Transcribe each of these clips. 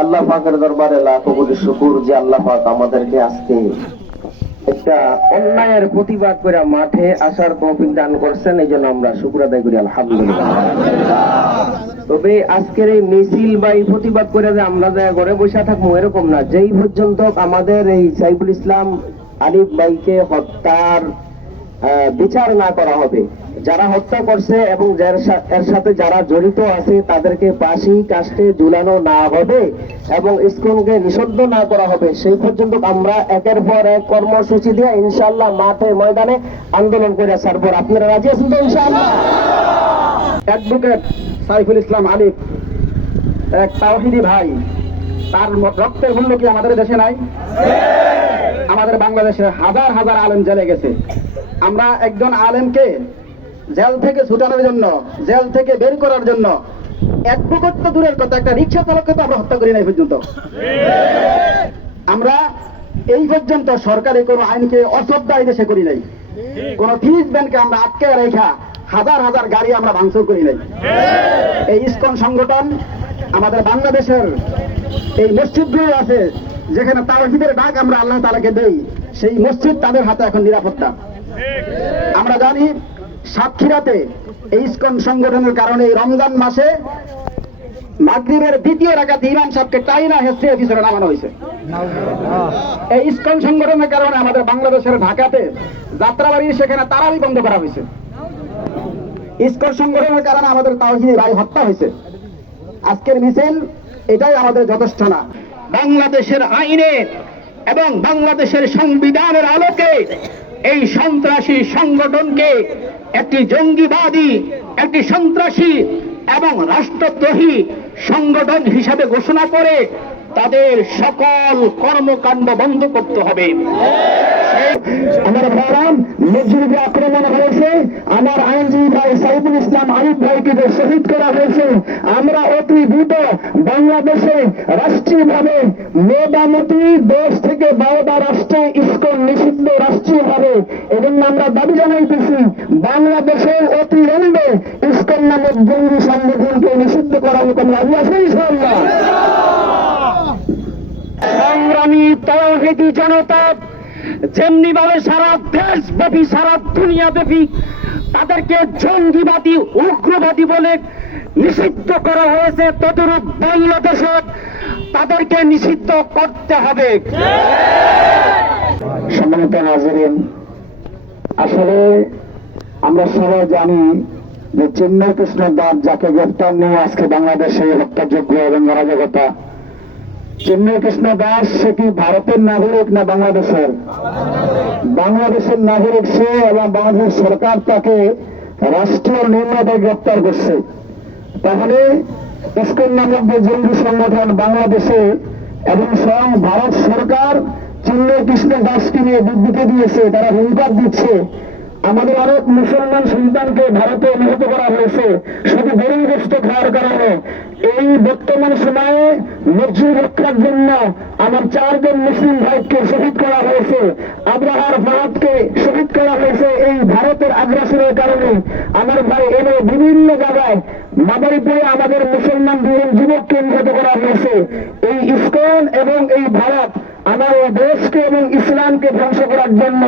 আল্লাহ পাকের দরবারে লাখ কোটি শুকর যে আল্লাহ পাক আমাদেরকে আজকে একটা অন্যায়ের প্রতিবাদ করে মাঠে আসার তৌফিক দান করছেন, এই জন্য আমরা শুকর আদায় করি আলহামদুলিল্লাহ। তবে আজকের এই মিছিল বা এই প্রতিবাদ করে যে আমরা যা ঘরে বসে থাকবো এরকম না। যেই পর্যন্ত আমাদের এই সাইফুল ইসলাম আলিফ ভাইকে হত্যার বিচার না করা হবে, যারা হত্যা করছে এবং এর সাথে যারা জড়িত আছে তাদেরকে ফাঁসি কাস্টে ঝুলানো না হবে এবং ইসকনকে নিষিদ্ধ না করা হবে, সেই পর্যন্ত আমরা একের পর এক কর্মসূচি দিয়ে ইনশাআল্লাহ মাঠে ময়দানে আন্দোলন করে ছাড়বো। আপনারা রাজি আছেন তো ইনশাআল্লাহ? অ্যাডভোকেট সাইফুল ইসলাম আলিফ এক তাওহীদি ভাই, তার রক্তের মূল্য কি আমাদের দেশে নাই? আমাদের বাংলাদেশে হাজার হাজার আলেম জেলে গেছে। আমরা একজন আলেমকে জেল থেকে ছুটানোর জন্য, জেল থেকে বের করার জন্য অ্যাডভোকেট তো দূরের কথা, একটা রিক্সা চালককে তো আমরা হত্যা করি না এই পর্যন্ত। আমরা এই পর্যন্ত সরকারি কোনো আইনকে অশ্রদ্ধা এই দেশে করি নাই। কোন ফিজ ব্যাংকে আমরা আটকে রেখা হাজার হাজার গাড়ি আমরা ভাঙচুর করি নাই। এই ইসকন সংগঠন আমাদের বাংলাদেশের এই মসজিদগুলো আছে যেখানে তাওহীদের ডাক আমরা আল্লাহ তাআলাকে দেই, সেই মসজিদ তাদের হাতে এখন নিরাপত্তা। আমরা জানি সাতক্ষীরাতে এই ইসকন সংগঠনের কারণে এই রমজান মাসে মাগরিবের দ্বিতীয় রাকাতে ইমাম সাহেবকে টাইনা হেসে পিছনে নামানো হয়েছে। এই ইসকন সংগঠনের কারণে আমাদের বাংলাদেশের ঢাকাতে যাত্রাবাড়ি সেখানে তারাবি বন্ধ করা হয়েছে। ইসকন সংগঠনের কারণে আমাদের তাওহীদি ভাই হত্যা হয়েছে। আজকের মিছিল এটাই আমাদের যথেষ্ট না। বাংলাদেশের আইনে এবং বাংলাদেশের সংবিধানের আলোকে এই সন্ত্রাসী সংগঠনকে একটি জঙ্গিবাদী, একটি সন্ত্রাসী এবং রাষ্ট্রদ্রোহী সংগঠন হিসাবে ঘোষণা করে তাদের সকল কর্মকাণ্ড বন্ধ করতে হবে। আমার ভাইরাম, মসজিদে আক্রমণ হয়েছে, আমার আইনজীবী ভাই সাইফুল ইসলাম আলিফ ভাইকে যে শহীদ করা হয়েছে, আমরা অতি দ্রুত বাংলাদেশে রাষ্ট্রীয়ভাবে মোটামুটি 10 থেকে 12টা রাষ্ট্রে ইসকন নিষিদ্ধ রাষ্ট্রীয়ভাবে, এজন্য আমরা দাবি জানাইতেছি বাংলাদেশে অতিরম্বে ইসকন নামক জঙ্গি সংগঠনকে নিষিদ্ধ করার মতো রাজি আছে ইনশাআল্লাহ। সংগ্রামী তাওহীদি জনতা, যেমনি ভাবে সারা দেশব্যাপী সারা দুনিয়া ব্যাপী তাদেরকে জঙ্গিবাদী উগ্রবাদী বলে নিষিদ্ধ করা হয়েছে, তদ্রূপ বাংলাদেশে তাদেরকে নিষিদ্ধ করতে হবে। সম্মানিত নাজরিন, আসলে আমরা সবাই জানি যে চিন্ময় কৃষ্ণ দাস যাকে গ্রেফতার নিয়ে আজকে বাংলাদেশে হত্যাযোগ্য এবং অরাজকতা, চিন্ময় কৃষ্ণ দাস সে কি ভারতের নাগরিক না বাংলাদেশের? বাংলাদেশের নাগরিক সে, এবং বাংলাদেশ সরকার তাকে রাষ্ট্রীয় নির্মাণে গ্রেফতার করছে। তাহলে ইসকন নামক যে জঙ্গি সংগঠন বাংলাদেশে এবং স্বয়ং ভারত সরকার চিন্ময় কৃষ্ণ দাসকে নিয়ে বিবৃতি দিয়েছে, তারা হুঙ্কার দিচ্ছে আমাদের অনেক মুসলমান সন্তানকে ভারতে নিহত করা হয়েছে শুধু গরুর গোশত খাওয়ার কারণে। এই বর্তমান সময়ে মসজিদ রক্ষার জন্য আমার 4 জন মুসলিম ভাইকে শহীদ করা হয়েছে, আব্রাহার ফাহাদকে শহীদ করা হয়েছে এই ভারতের আগ্রাসনের কারণে। আমার ভাই এনে বিভিন্ন জায়গায় মাদারীপুরে আমাদের মুসলমান 2 জন যুবককে নিহত করা হয়েছে। এই ইসকন এবং এই ভারত আমার এই দেশকে এবং ইসলামকে ধ্বংস করার জন্য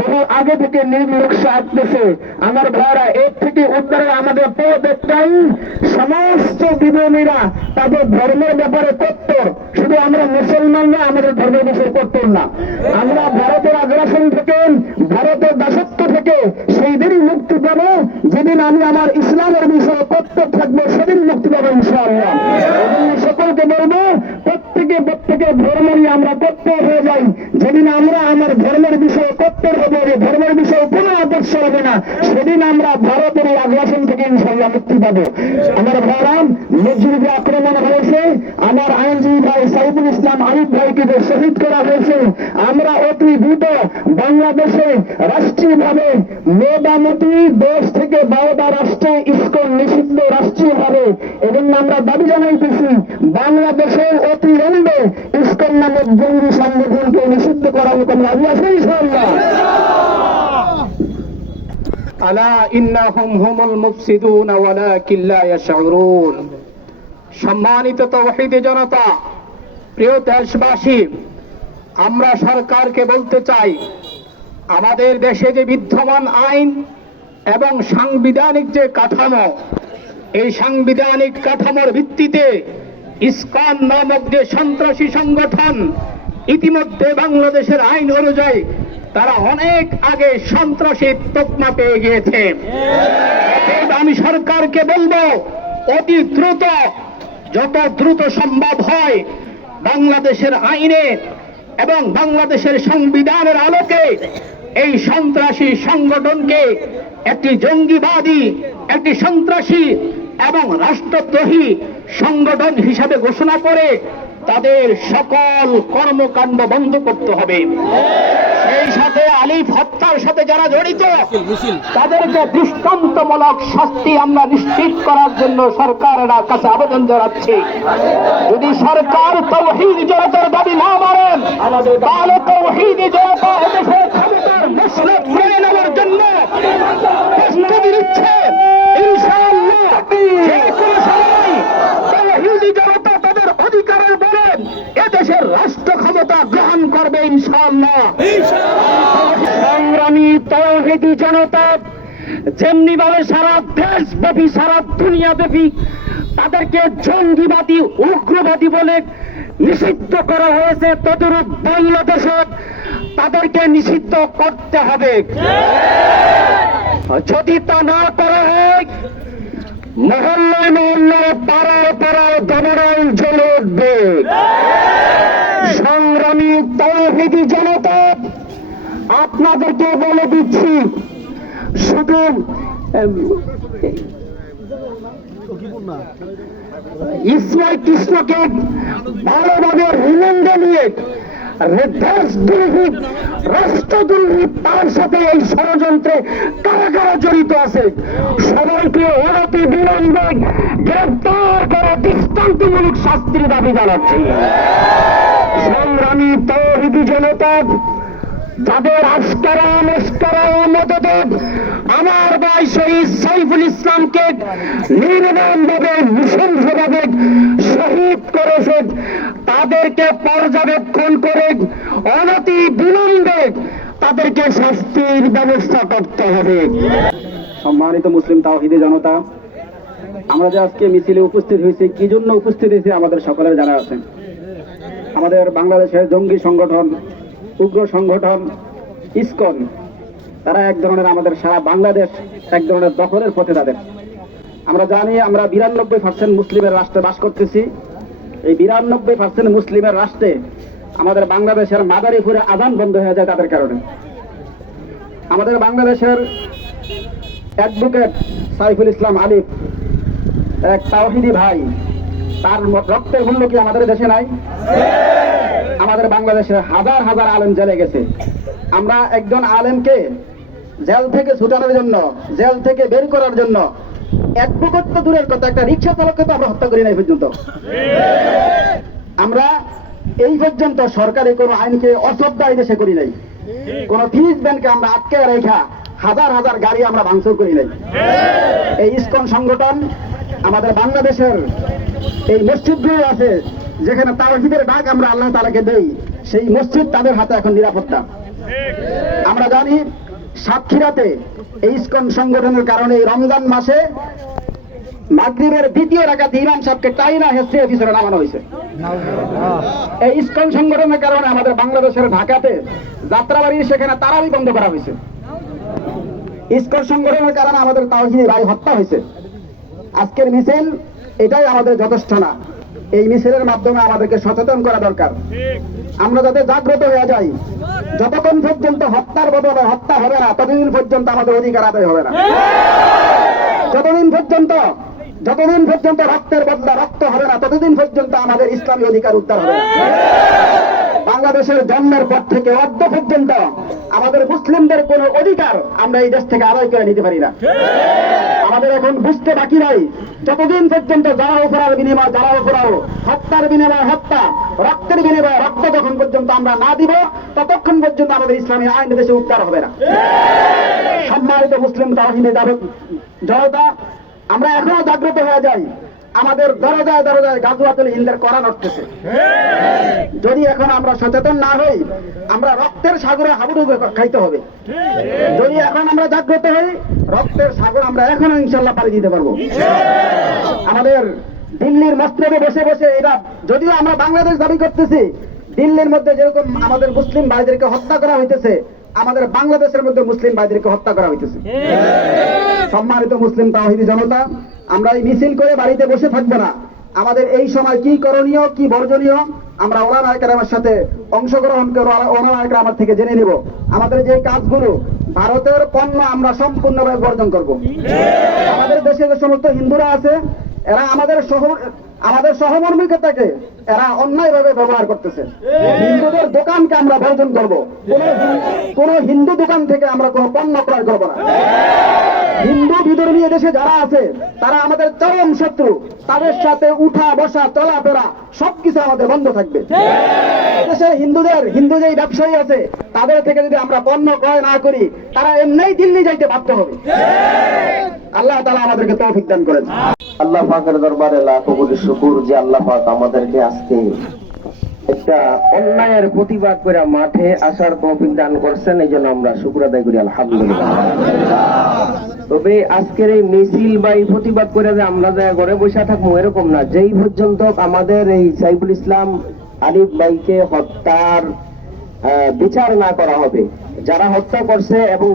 বহু আগে থেকে নির্লক্ষ্য আসতেছে। আমার ভাইরা, এর থেকে উদ্ধারের আমাদের পথ একটাই, সমস্ত বিধর্মীরা তাদের ধর্মের ব্যাপারে কট্টর, শুধু আমরা মুসলমানরা আমাদের ধর্মের বিষয়ে কট্টর না। আমরা ভারতের আগ্রাসন থেকে, ভারতের দাসত্ব থেকে সেই দিনই মুক্তি পাবো যেদিন আমি আমার ইসলামের বিষয়ে কট্টর থাকবো, সেদিন মুক্তি পাবো ইনশাআল্লাহ। সকলকে বলবো প্রত্যেকে ধর্ম নিয়ে আমরা কট্টর হয়ে যাই। যেদিন আমরা আমার ধর্মের বিষয়ে কট্টর হবো, যে ধর্মের বিষয়ে কোনো আদর্শ হবে না, সেদিন আমরা ভারতের এই আগ্রাসন থেকে ইনশাআল্লাহ মুক্তি পাবো। আমার ভাইরাম, মসজিদে আক্রমণ হয়েছে, আমার আইনজীবী ভাই সাইফুল ইসলাম আলিফ ভাইকে যে শহীদ করা হয়েছে, আমরা অতি দ্রুত বাংলাদেশে রাষ্ট্রীয়ভাবে মোটামুটি 10 থেকে 12টা রাষ্ট্রে ইসকন নিষিদ্ধ রাষ্ট্রীয়ভাবে, এজন্য আমরা দাবি জানাইতেছি বাংলাদেশে অতিরম্বে ইসকন নামক জঙ্গি সংগঠনকে নিষিদ্ধ করার মতো রাজি আছে ইনশাআল্লাহ। আলা ইন্নাহুম হুমুল মুফসিদুন ওয়ালাকিন লা ইয়াশউরুন। সম্মানিত তাওহীদি জনতা, প্রিয় দেশবাসী, আমরা সরকারকে বলতে চাই, আমাদের দেশে যে বিদ্যমান আইন এবং সাংবিধানিক যে কাঠামো, এই সাংবিধানিক কাঠামোর ভিত্তিতে ইসকন নামক যে সন্ত্রাসী সংগঠন ইতিমধ্যে বাংলাদেশের আইন অনুযায়ী তারা অনেক আগে সন্ত্রাসী তকমা পেয়ে গিয়েছে। আমি সরকারকে বলবো, অতি দ্রুত, যত দ্রুত সম্ভব হয় বাংলাদেশের আইনে এবং বাংলাদেশের সংবিধানের আলোকে এই সন্ত্রাসী সংগঠনকে একটি জঙ্গিবাদী, একটি সন্ত্রাসী এবং রাষ্ট্রদ্রোহী সংগঠন হিসাবে ঘোষণা করে তাদের সকল কর্মকাণ্ড বন্ধ করতে হবে। সেই সাথে আলিফ হত্যার সাথে যারা জড়িত তাদেরকে দৃষ্টান্তমূলক শাস্তি আমরা নিশ্চিত করার জন্য সরকারের কাছে আবেদন জানাচ্ছি। যদি সরকার তাওহীদ জনতার দাবি না মানেন, তাহলে তাওহীদ জনতা এদেশের ক্ষমতার মসনদ ফিরে নেওয়ার জন্য প্রস্তুতি নিচ্ছে। ইনশাআল্লাহ যে কোনো সময় তাওহীদ জনতা তাদের অধিকারের বলে এদেশের রাষ্ট্র ক্ষমতা গ্রহণ করবে ইনশাআল্লাহ। সংগ্রামী তাওহীদি জনতা যেমনি ভাবে সারা দেশব্যাপী, সারা দুনিয়াব্যাপী তাদেরকে জঙ্গিবাদী, উগ্রবাদী বলে নিষিদ্ধ করা হয়েছে, তদরূপ বাংলাদেশে তাদেরকে নিষিদ্ধ করতে হবে। যদি তা না করা হয়, মহল্লায় মহল্লায়, পাড়ায় পাড়ায় দমরাইল জ্বলে উঠবে। সংগ্রামী তাওহীদি জনতা, আপনাদেরকে বলে দিচ্ছি, শুধু ইসমাইল কৃষ্ণকে ভালোভাবে রিমান্ড নিয়ে দেশদ্রোহী, রাষ্ট্রদ্রোহী, তার সাথে এই ষড়যন্ত্রে কারা কারা জড়িত আছে সবাইকে অনতি বিলম্বে গ্রেফতার করে দৃষ্টান্তমূলক শাস্তির দাবি জানাচ্ছি। সংগ্রামী তাওহীদি জনতা, যাদের আস্কারা মস্কারা ও মদতে আমার ভাই শহীদ সাইফুল ইসলামকে নির্মমভাবে, নৃশংসভাবে শহীদ করেছে, তাদেরকে পর্যবেক্ষণ করে অনতি বিলম্বে তাদেরকে শাস্তির ব্যবস্থা করতে হবে। সম্মানিত মুসলিম তাওহীদি জনতা, আমরা যে আজকে মিছিলে উপস্থিত হয়েছি, কি জন্য উপস্থিত হয়েছি আমাদের সকলের জানা আছে। আমাদের বাংলাদেশের জঙ্গি সংগঠন, উগ্র সংগঠন ইসকন, তারা এক ধরনের আমাদের সারা বাংলাদেশ এক ধরনের দখলের পথে তাদের। আমরা জানি আমরা 92% মুসলিমের রাষ্ট্রে বাস করতেছি। এই 92% মুসলিমের রাষ্ট্রে আমাদের বাংলাদেশের মাদারীপুরে আযান বন্ধ হয়ে যায় তাদের কারণে। আমাদের বাংলাদেশের অ্যাডভোকেট সাইফুল ইসলাম আলিফ, এক তাওহীদি ভাই, তার রক্তের মূল্য কি আমাদের দেশে নাই? আমাদের বাংলাদেশে হাজার হাজার আলেম জেলে গেছে। আমরা একজন আলেমকে জেল থেকে ছুটানোর জন্য, জেল থেকে বের করার জন্য অ্যাডভোকেট তো দূরের কথা, একটা রিক্সা চালককে তো আমরা হত্যা করি না এই পর্যন্ত। আমরা এই পর্যন্ত সরকারি কোনো আইনকে অশ্রদ্ধা এই দেশে করি নাই। কোন ফিজ ব্যাংকে আমরা আটকে রেখা হাজার হাজার গাড়ি আমরা ভাঙচুর করি নাই। এই ইসকন সংগঠন আমাদের বাংলাদেশের এই মসজিদগুলো আছে যেখানে তাওহীদের ডাক আমরা আল্লাহ তাআলাকে দেই, সেই মসজিদ তাদের হাতে এখন নিরাপত্তা। আমরা জানি সাতক্ষীরাতে এই ইসকন সংগঠনের কারণে এই রমজান মাসে মাগরিবের দ্বিতীয় রাকাতে ইমাম সাহেবকে টাইনা হেসে পিছনে নামানো হয়েছে। এই ইসকন সংগঠনের কারণে আমাদের বাংলাদেশের ঢাকাতে যাত্রাবাড়ি, সেখানে তারাবি বন্ধ করা হয়েছে। ইসকন সংগঠনের কারণে আমাদের তাওহীদি ভাই হত্যা হয়েছে। আজকের মিছিল এটাই আমাদের যথেষ্ট না। এই মিছিলের মাধ্যমে আমাদেরকে সচেতন করা দরকার। আমরা যাতে জাগ্রত হয়ে যাই, যতক্ষণ পর্যন্ত হত্যার বদলে হত্যা হবে না, ততদিন পর্যন্ত আমাদের অধিকার আদায় হবে না। যতদিন পর্যন্ত রক্তের বদলা রক্ত হবে না, ততদিন পর্যন্ত আমাদের ইসলামী অধিকার উদ্ধার হবে না। বাংলাদেশের জন্মের পর থেকে অদ্য পর্যন্ত আমাদের মুসলিমদের কোন অধিকার আমরা এই দেশ থেকে আদায় করে নিতে পারি না। আমাদের এখন বুঝতে বাকি নাই, যতদিন পর্যন্ত যারা অপরাধ বিনিময় যারা অপরাধ, হত্যার বিনিময় হত্যা, রক্তের বিনিময় রক্ত যখন পর্যন্ত আমরা না দিব, ততক্ষণ পর্যন্ত আমাদের ইসলামী আইন দেশে উদ্ধার হবে না। সম্মানিত মুসলিম তাওহীদি জনতা, আমরা এখনো জাগ্রত হয়ে যাই। আমাদের দরজায় দরজায় গাজওয়াতুল হিন্দের কোরআন উঠতেছে। যদি এখন আমরা সচেতন না হই, আমরা রক্তের সাগরে হাবুডুবু খাইতে হবে। যদি এখন আমরা জাগ্রত হই, রক্তের সাগর আমরা এখনো ইনশাল্লাহ পাড়ি দিতে পারবো। আমাদের দিল্লির মস্তবে বসে বসে এটা, যদিও আমরা বাংলাদেশ দাবি করতেছি, দিল্লির মধ্যে যেরকম আমাদের মুসলিম ভাইদেরকে হত্যা করা হইতেছে, আমাদের বাংলাদেশের মধ্যে মুসলিম ভাইদেরকে হত্যা করা হইতেছে। সম্মানিত মুসলিম তাওহীদি জনতা, আমরা এই মিছিল করে বাড়িতে বসে থাকবো না। আমাদের এই সময় কি করণীয়, কি বর্জনীয়, আমরা ওলামা কেরামের সাথে অংশগ্রহণ করে ওলামা কেরামের থেকে জেনে নিব। আমাদের যে কাজগুলো, ভারতের পণ্য আমরা সম্পূর্ণভাবে বর্জন করব। আমাদের দেশে যে সমস্ত হিন্দুরা আছে, এরা আমাদের সহমর্মিকতাকে এরা অন্যায়ভাবে ব্যবহার করতেছে। হিন্দুদের দোকানকে আমরা বর্জন করব। কোন হিন্দু দোকান থেকে আমরা কোনো পণ্য ক্রয় করবো না। হিন্দু বিধর্মী দেশে যারা আছে তারা আমাদের চরম শত্রু। তাদের সাথে উঠা বসা চলাফেরা সবকিছু আমাদের বন্ধ থাকবে। দেশে হিন্দু যেই ব্যবসায়ী আছে তাদের থেকে যদি আমরা পণ্য ক্রয় না করি, তারা এমনিই দিল্লি যাইতে বাধ্য হবে। আল্লাহ তাআলা আমাদেরকে তৌফিক দান করেন। আল্লাহ পাকের দরবারে লাখো কোটি শুকর যে আল্লাহ পাক আমাদেরকে আজকে একটা অন্যায়ের প্রতিবাদ করে মাঠে আসার তৌফিক দান করছেন, এই জন্য আমরা শুকর আদায় করি আলহামদুলিল্লাহ। তবে আজকের এই মিছিল বা এই প্রতিবাদ করে যে আমরা যা ঘরে বসে থাকবো এরকম না। যেই পর্যন্ত আমাদের এই সাইফুল ইসলাম আলিফ ভাইকে হত্যার বিচার না করা হবে, যারা হত্যা করছে এবং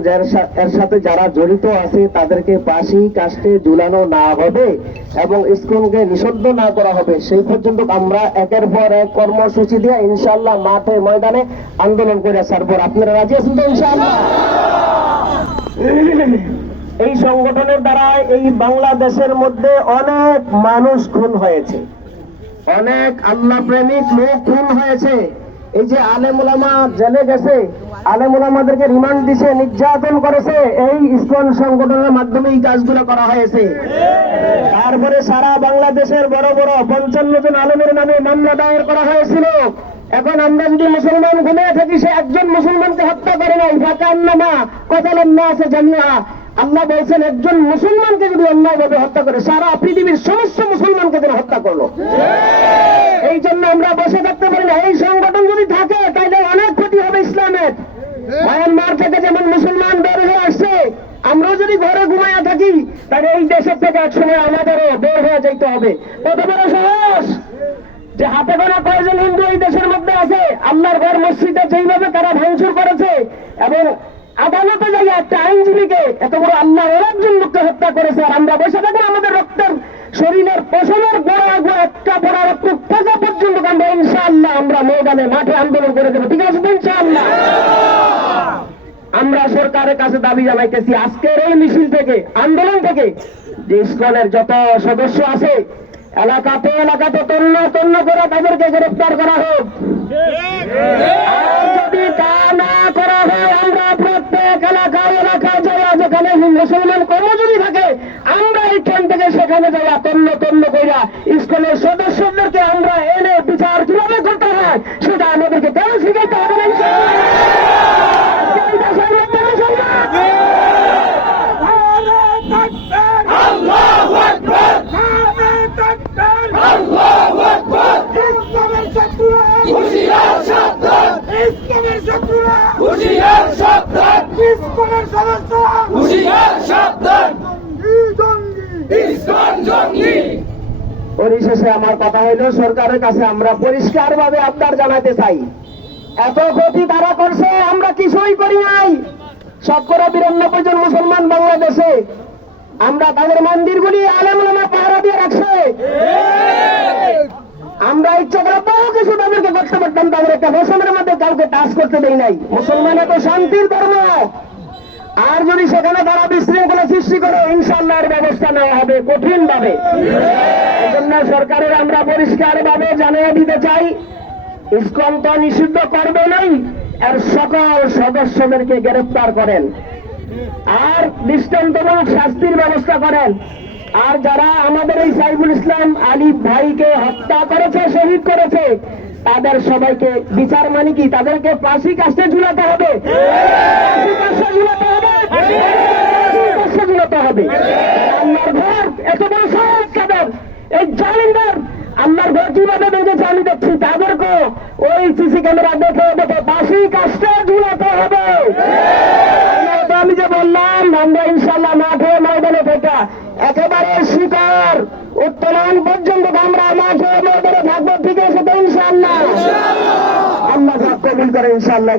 এর সাথে যারা জড়িত আছে তাদেরকে ফাঁসি কাস্টে ঝুলানো না হবে এবং ইসকনকে নিষিদ্ধ না করা হবে, সেই পর্যন্ত আমরা একের পর এক কর্মসূচি দিয়ে ইনশাআল্লাহ মাঠে ময়দানে আন্দোলন করে ছাড়বো। আপনারা রাজি আছেন তো ইনশাআল্লাহ? এই সংগঠনের দ্বারা এই বাংলাদেশের মধ্যে অনেক মানুষ খুন হয়েছে, অনেক আল্লাহ প্রেমিক লোক খুন হয়েছে। এই যে আলেম ওলামা জেলে গেছে, আলেম ওলামাদেরকে রিমান্ড দিছে, নির্যাতন করেছে, এই ইসকন সংগঠনের মাধ্যমে এই কাজগুলো করা হয়েছে। তারপরে সারা বাংলাদেশের বড় বড় 55 জন আলেমের নামে মামলা দায়ের করা হয়েছিল। এখন আমরা যদি মুসলমান ঘুমিয়ে থাকি, সে একজন মুসলমানকে হত্যা করে নাই, ফাঁকা আন্নামা কথালেন না আছে জানিয়া। আল্লাহ বলছেন একজন মুসলমানকে যদি অন্যায়ভাবে হত্যা করে, সারা পৃথিবীর সমস্ত মুসলমানকে যেন হত্যা করলো। এই জন্য আমরা বসে থাকতে পারি না। এই সংগঠন যদি থাকে তাহলে অনেক ক্ষতি হবে ইসলামের। মায়ানমার থেকে যেমন মুসলমান বের হয়ে আসছে, আমরাও যদি ঘরে ঘুমায়া থাকি তাহলে এই দেশের থেকে একসময় আমাদেরও বের হয়ে যেতে হবে। কত বড় সাহস যে হাতে গোনা কয়েকজন হিন্দু এই দেশের মধ্যে আছে, আল্লাহর ঘর মসজিদে যেইভাবে তারা ভাঙচুর করেছে এবং আদালতে যাই একটা আইনজীবীকে এত বড় আল্লাহর একজন লোককে হত্যা করেছে, আর আমরা বসে থাকি আমাদের রক্তের শরীরের পশমের গোড়া একটা বড় রক্ত পাকা পর্যন্ত আমরা ইনশাআল্লাহ আমরা ময়দানে মাঠে আন্দোলন করে দেবো। ঠিক আছে ইনশাআল্লাহ? আমরা সরকারের কাছে দাবি জানাইতেছি আজকের এই মিছিল থেকে, আন্দোলন থেকে, যে ইসকনের যত সদস্য আছে এলাকাতে তন্ন করে তাদেরকে গ্রেফতার করা হোক। আর যদি তা না করা হয়, আমরা প্রত্যেক এলাকায় যাওয়া, যেখানে মুসলমান কর্মজীবী থাকে, আমরা এইখান থেকে সেখানে যাওয়া তন্ন কইরা ইসকনের সদস্যদেরকে আমরা এনে বিচার কিভাবে করতে হয় সেটা আমাদেরকে কেন শিখাইতে হবে না? পরিশেষে আমার কথা হইল, সরকারের কাছে আমরা পরিষ্কার ভাবে আবদার জানাতে চাই, এত ক্ষতি তারা করছে, আমরা কিছুই করি নাই। 92 জন মুসলমান বাংলাদেশে, আমরা তাদের মন্দিরগুলি আলেম ওলামা পাহারা দিয়ে রাখছে। আমরা ইচ্ছা করে বহু কিছু তাদেরকে করতে পারতাম, তাদের একটা মোসমের মধ্যে কাউকে টাচ করতে দেই নাই। মুসলমান এত শান্তির ধর্ম, আর যদি সেখানে তারা বিশৃঙ্খলা সৃষ্টি করে ইনশাআল্লাহ এর ব্যবস্থা নেওয়া হবে কঠিন ভাবে। এই জন্য সরকারের আমরা পরিষ্কার ভাবে জানিয়ে দিতে চাই, ইসকন তো নিষিদ্ধ করবে নাই, এর সকল সদস্যদেরকে গ্রেফতার করেন আর দৃষ্টান্তমূলক শাস্তির ব্যবস্থা করেন। আর যারা আমাদের এই সাইফুল ইসলাম আলিফ ভাইকে হত্যা করেছে, শহীদ করেছে, তাদের সবাইকে বিচার মানে কি? তাদেরকে ফাঁসি কাস্টে ঝুলাতে হবে, ঝুলাতে হবে। আল্লাহর ঘর এত বড় সাহস কাদের? এই জালিমদের আল্লাহর ঘর কিভাবে বেঁধেছে আমি দেখছি, তাদেরকে ওই সিসি ক্যামেরা দেখে দেখে বাসি কাজটা ঝুলাতে হবে। আমি যে বললাম আমরা ইনশাল্লাহ মাঠে ময়দানে থেকে একেবারে শিকার উত্তোলন পর্যন্ত আমরা মাঠে ময়দানে থাকবো, ঠিক আছে তো ইনশাল্লাহ? আল্লাহ কবুল করে ইনশাল্লাহ।